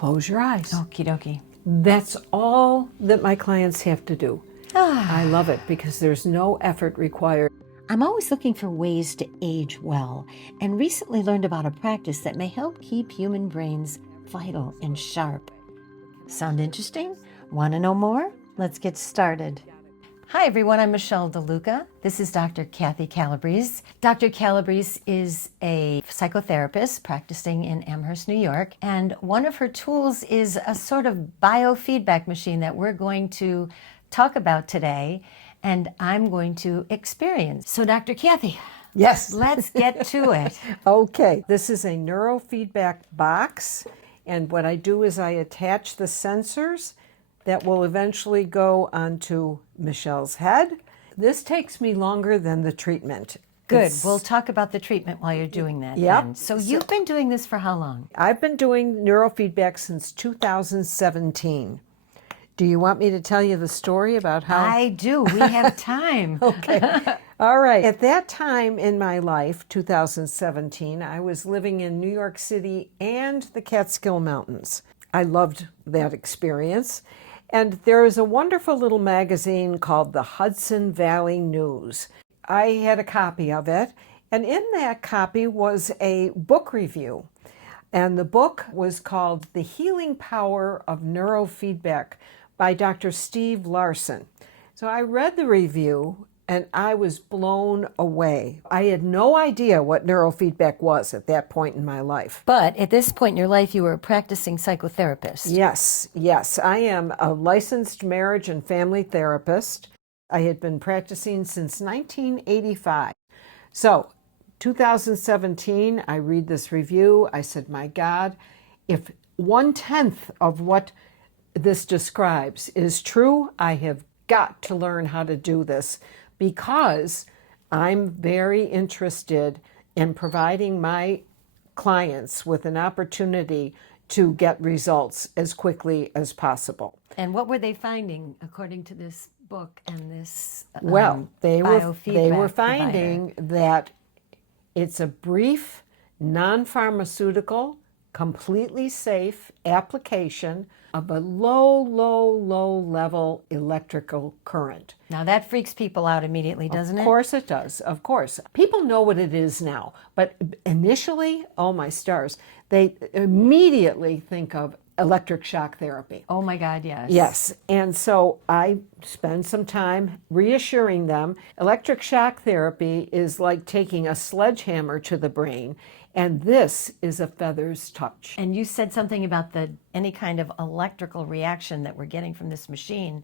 close your eyes. Okie dokie. That's all that my clients have to do. I love it because there's no effort required. I'm always looking for ways to age well, and recently learned about a practice that may help keep human brains vital and sharp. Sound interesting? Want to know more? Let's get started. Hi everyone, I'm Michele DeLuca. This is Dr. Kathy Calabrese. Dr. Calabrese is a psychotherapist practicing in Amherst, New York, and one of her tools is a sort of biofeedback machine that we're going to talk about today, and I'm going to experience. So Dr. Kathy, Yes. let's get to it. Okay. This is a neurofeedback box, and what I do is I attach the sensors that will eventually go onto Michele's head. This takes me longer than the treatment. Good. We'll talk about the treatment while you're doing that. Yep. Then. So you've been doing this for how long? I've been doing neurofeedback since 2017. Do you want me to tell you the story about how? I do. We have time. Okay. All right. At that time in my life, 2017, I was living in New York City and the Catskill Mountains. I loved that experience. And there is a wonderful little magazine called the Hudson Valley News. I had a copy of it, and in that copy was a book review. And the book was called The Healing Power of Neurofeedback by Dr. Steve Larson. So I read the review and I was blown away. I had no idea what neurofeedback was at that point in my life. But at this point in your life, you were a practicing psychotherapist. Yes. I am a licensed marriage and family therapist. I had been practicing since 1985. So 2017, I read this review. I said, my God, if 1/10 of what this describes is true, I have got to learn how to do this, because I'm very interested in providing my clients with an opportunity to get results as quickly as possible. And what were they finding according to this book and this Well, they were biofeedback finding that it's a brief, non-pharmaceutical, completely safe application of a low level electrical current. Now that freaks people out immediately, doesn't it? Of course it does, of course. People know what it is now, but initially, oh my stars, they immediately think of electric shock therapy. Oh my God, yes. Yes, and so I spend some time reassuring them electric shock therapy is like taking a sledgehammer to the brain, and this is a feather's touch. And you said something about any kind of electrical reaction that we're getting from this machine,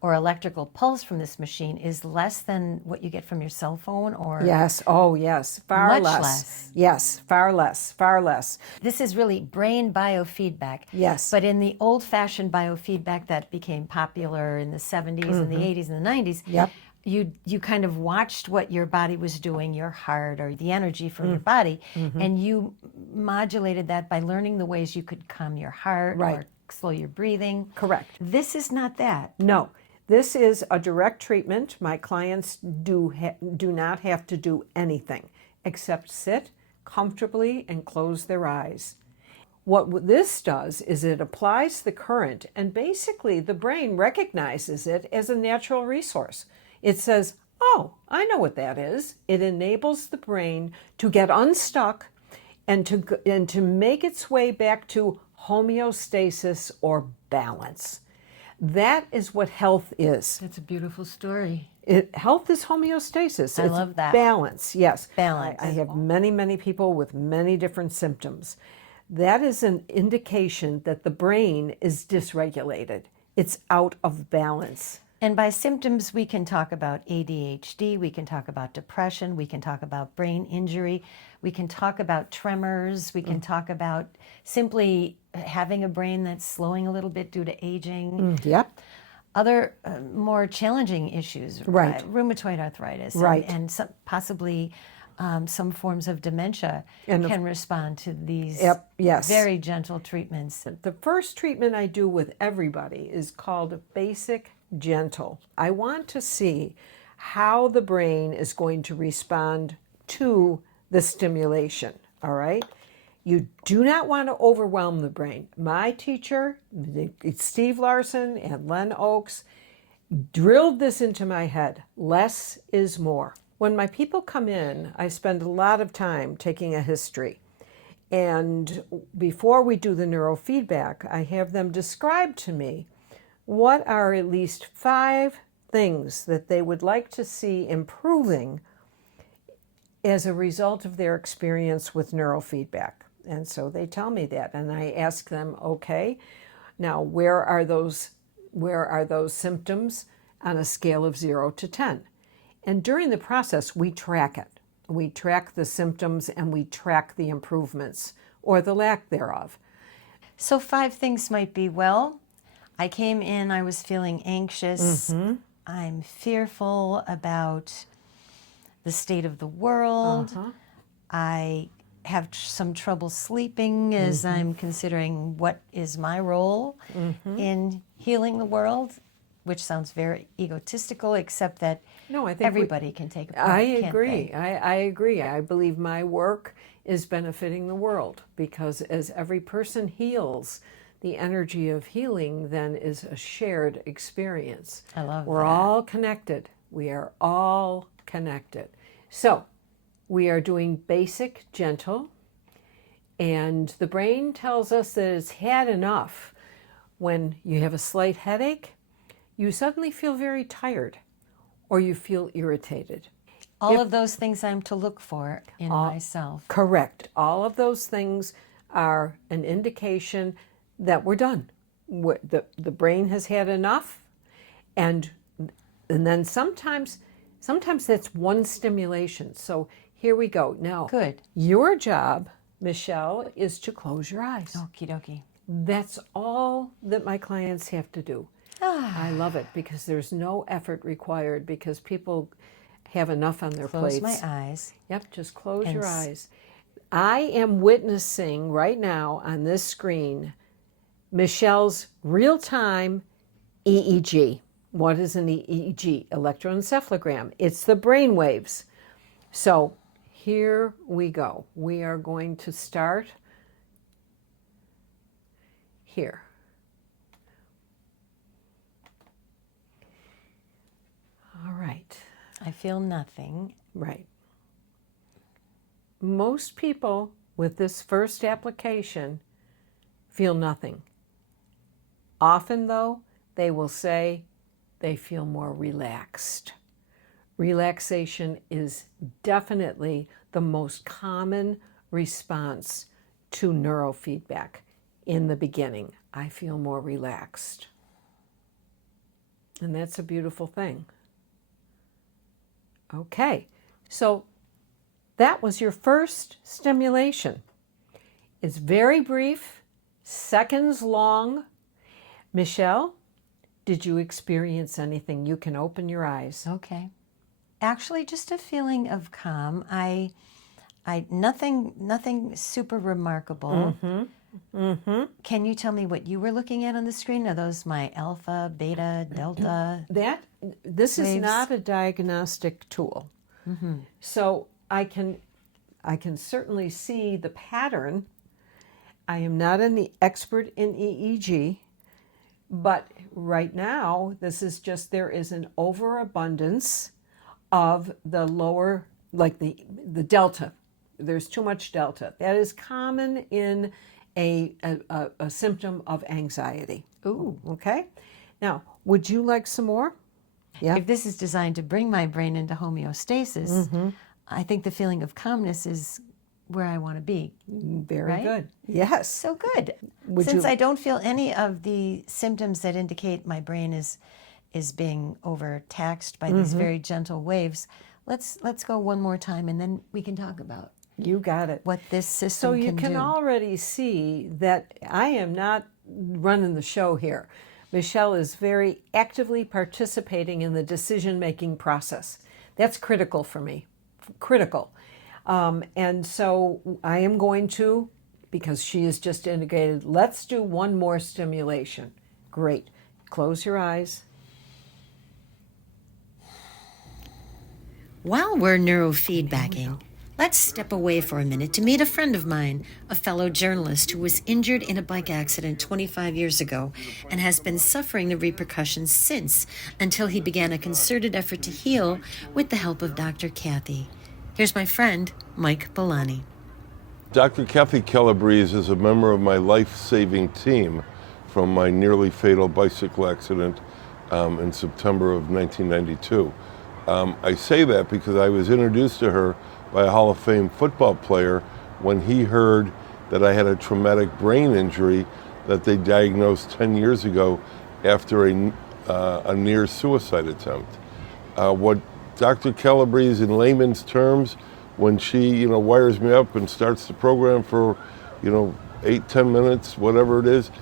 or electrical pulse from this machine, is less than what you get from your cell phone, or? Yes, oh yes, far much less. less. Yes, far less. This is really brain biofeedback. Yes. But in the old-fashioned biofeedback that became popular in the 70s and the 80s and the 90s, Yep. you kind of watched what your body was doing, your heart or the energy from your body, and you modulated that by learning the ways you could calm your heart or slow your breathing. Correct. This is not that. No, this is a direct treatment. My clients do not have to do anything except sit comfortably and close their eyes. What this does is it applies the current, and basically the brain recognizes it as a natural resource. It says, oh, I know what that is. It enables the brain to get unstuck and to make its way back to homeostasis or balance. That is what health is. That's a beautiful story. Health is homeostasis. I It's love that. balance, yes. Balance. I have many people with many different symptoms. That is an indication that the brain is dysregulated. It's out of balance. And by symptoms, we can talk about ADHD, we can talk about depression, we can talk about brain injury, we can talk about tremors, we can talk about simply having a brain that's slowing a little bit due to aging. Yep. Other more challenging issues, rheumatoid arthritis, and some, possibly some forms of dementia can respond to these very gentle treatments. The first treatment I do with everybody is called basic gentle. I want to see how the brain is going to respond to the stimulation, all right? You do not want to overwhelm the brain. My teacher, Steve Larson and Len Oakes, drilled this into my head. Less is more. When my people come in, I spend a lot of time taking a history. And before we do the neurofeedback, I have them describe to me what are at least 5 things that they would like to see improving as a result of their experience with neurofeedback. And so they tell me that, and I ask them, okay, now where are those symptoms on a scale of 0 to 10? And during the process, we track it. We track the symptoms and we track the improvements or the lack thereof. So 5 things might be, well, I came in, I was feeling anxious. I'm fearful about the state of the world. I have some trouble sleeping as I'm considering what is my role in healing the world, which sounds very egotistical, except that No, I think everybody can take a part. I can't agree. they? I agree. I believe my work is benefiting the world because as every person heals, the energy of healing then is a shared experience. I love We're that. all connected. We are all connected. So we are doing basic, gentle, and the brain tells us that it's had enough. When you have a slight headache, you suddenly feel very tired or you feel irritated. All of those things I'm to look for in myself. Correct. All of those things are an indication that we're done. The brain has had enough, and then sometimes that's one stimulation. So here we go. Now, Good. Your job, Michele, is to close your eyes. Okie dokie. That's all that my clients have to do. I love it because there's no effort required because people have enough on their Close plates. my eyes. Yep, just close your eyes. I am witnessing right now on this screen Michele's real-time EEG. What is an EEG? Electroencephalogram. It's the brain waves. So here we go. We are going to start here. All right. I feel nothing. Right. Most people with this first application feel nothing. Often, though, they will say they feel more relaxed. Relaxation is definitely the most common response to neurofeedback in the beginning. I feel more relaxed. And that's a beautiful thing. Okay, so that was your first stimulation. It's very brief, seconds long. Michele, did you experience anything? You can open your eyes. Okay. Actually, just a feeling of calm. I nothing super remarkable. Can you tell me what you were looking at on the screen? Are those my alpha, beta, delta? This is waves? not a diagnostic tool. So I can certainly see the pattern. I am not an expert in EEG, but right now this is just there is an overabundance of the lower, like the delta. There's too much delta. That is common in a symptom of anxiety. Ooh. Okay. Now, would you like some more? Yeah. If this is designed to bring my brain into homeostasis, I think the feeling of calmness is where I want to be. Very right? good. Yes. So good. Would Since you- I don't feel any of the symptoms that indicate my brain is being overtaxed by these very gentle waves, let's go one more time and then we can talk about You got it. what this system So you can do. already see that I am not running the show here. Michele is very actively participating in the decision-making process. That's critical for me, critical. And so I am going to, because she has just indicated, let's do one more stimulation. Great. Close your eyes. While we're neurofeedbacking, Let's step away for a minute to meet a friend of mine, a fellow journalist who was injured in a bike accident 25 years ago and has been suffering the repercussions since until he began a concerted effort to heal with the help of Dr. Kathy. Here's my friend, Mike Bellani. Dr. Kathleen Calabrese is a member of my life-saving team from my nearly fatal bicycle accident in September of 1992. I say that because I was introduced to her by a Hall of Fame football player when he heard that I had a traumatic brain injury that they diagnosed 10 years ago after a near suicide attempt. What Dr. Calabrese, in layman's terms, when she wires me up and starts the program for 8-10 minutes, whatever it is,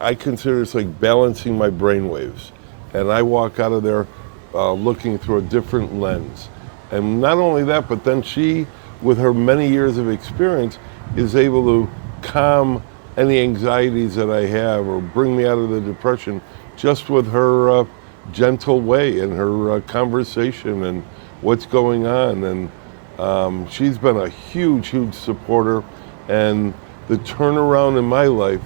I consider it's like balancing my brain waves. And I walk out of there looking through a different lens. And not only that, but then she, with her many years of experience, is able to calm any anxieties that I have or bring me out of the depression just with her gentle way and her conversation and what's going on. And she's been a huge, huge supporter. And the turnaround in my life,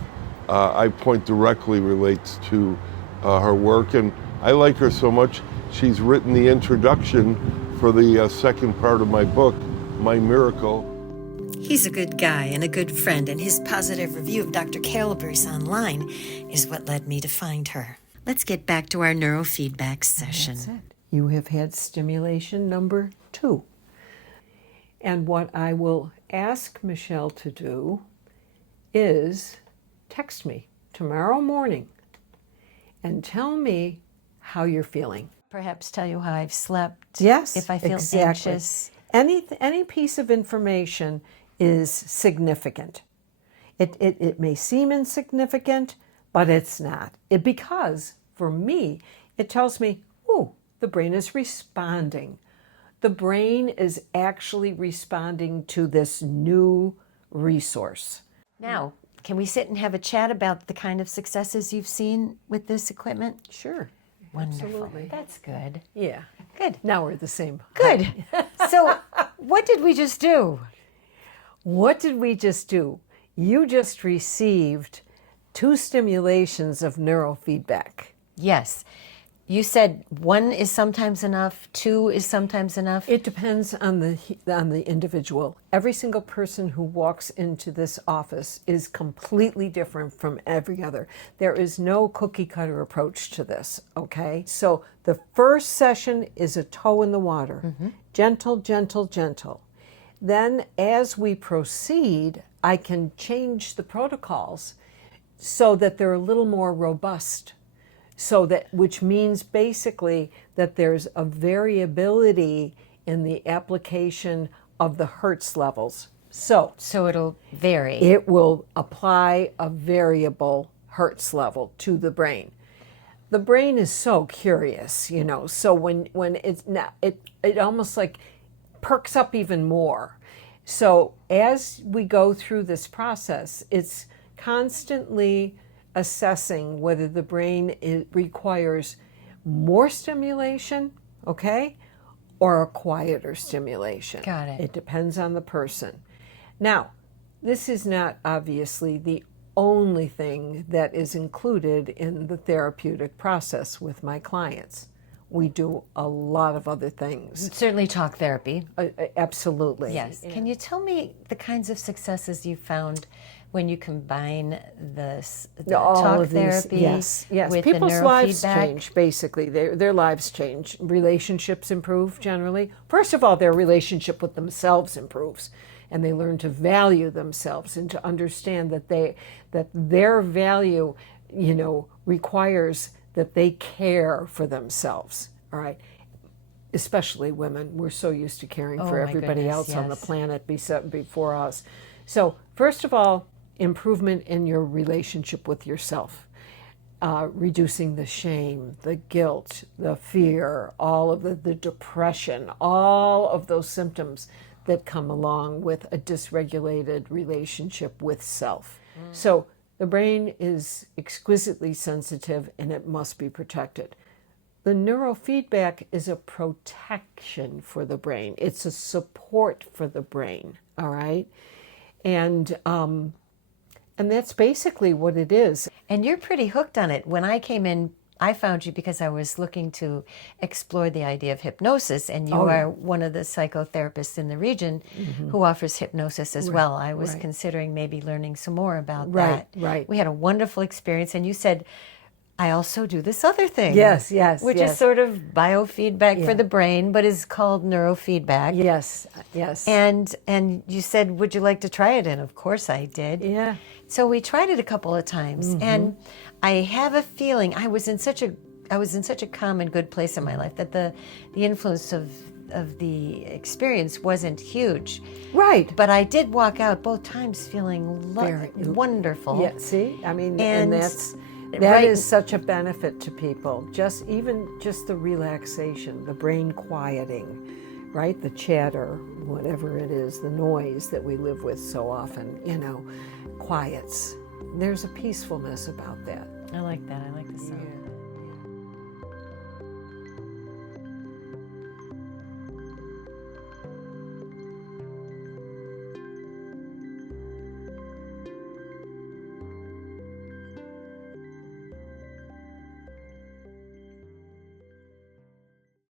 I point directly relates to her work. And I like her so much, she's written the introduction for the second part of my book, My Miracle. He's a good guy and a good friend, and his positive review of Dr. Calabrese online is what led me to find her. Let's get back to our neurofeedback session. That's it. You have had stimulation number 2. And what I will ask Michele to do is text me tomorrow morning and tell me how you're feeling. Perhaps tell you how I've slept. Yes, if I feel exactly. anxious. Any piece of information is significant. It may seem insignificant, but it's not. Because for me, it tells me, oh, the brain is responding. The brain is actually responding to this new resource. Now, can we sit and have a chat about the kind of successes you've seen with this equipment? Sure. Wonderful. Absolutely. That's good. Yeah. Good. Now we're the same. Good. So, what did we just do? What did we just do? You just received 2 stimulations of neurofeedback. Yes. You said 1 is sometimes enough, 2 is sometimes enough. It depends on the individual. Every single person who walks into this office is completely different from every other. There is no cookie cutter approach to this, okay? So the first session is a toe in the water. Gentle, gentle, gentle. Then as we proceed, I can change the protocols so that they're a little more robust. Which means basically that there's a variability in the application of the Hertz levels. So it'll vary. It will apply a variable Hertz level to the brain. The brain is so curious, so when it's not, it almost like perks up even more. So as we go through this process, it's constantly assessing whether the brain requires more stimulation, okay, or a quieter stimulation. Got it. It depends on the person. Now, this is not obviously the only thing that is included in the therapeutic process with my clients. We do a lot of other things. Certainly talk therapy. Absolutely. Yes. Can you tell me the kinds of successes you found when you combine the talk therapy yes. with People's the neurofeedback? lives change, basically. Their lives change. Relationships improve generally. First of all, their relationship with themselves improves, and they learn to value themselves and to understand that their value, requires that they care for themselves. All right. Especially women. We're so used to caring for everybody else on the planet before us. So, first of all, improvement in your relationship with yourself. Reducing the shame, the guilt, the fear, all of the depression, all of those symptoms that come along with a dysregulated relationship with self. So the brain is exquisitely sensitive and it must be protected. The neurofeedback is a protection for the brain. It's a support for the brain, all right? And that's basically what it is. And you're pretty hooked on it. When I came in, I found you because I was looking to explore the idea of hypnosis, and you are one of the psychotherapists in the region who offers hypnosis as well. I was considering maybe learning some more about that. Right. We had a wonderful experience, and you said, I also do this other thing. Yes, which is sort of biofeedback for the brain, but is called neurofeedback. Yes. And you said, would you like to try it? And of course I did. Yeah. So we tried it a couple of times, and I have a feeling I was in such a calm and good place in my life that the influence of the experience wasn't huge. Right. But I did walk out both times feeling wonderful. Yeah, see? I mean, and that right. is such a benefit to people. Just the relaxation, the brain quieting, right? The chatter, whatever it is, the noise that we live with so often, quiets. There's a peacefulness about that. I like that. I like the sound. Yeah.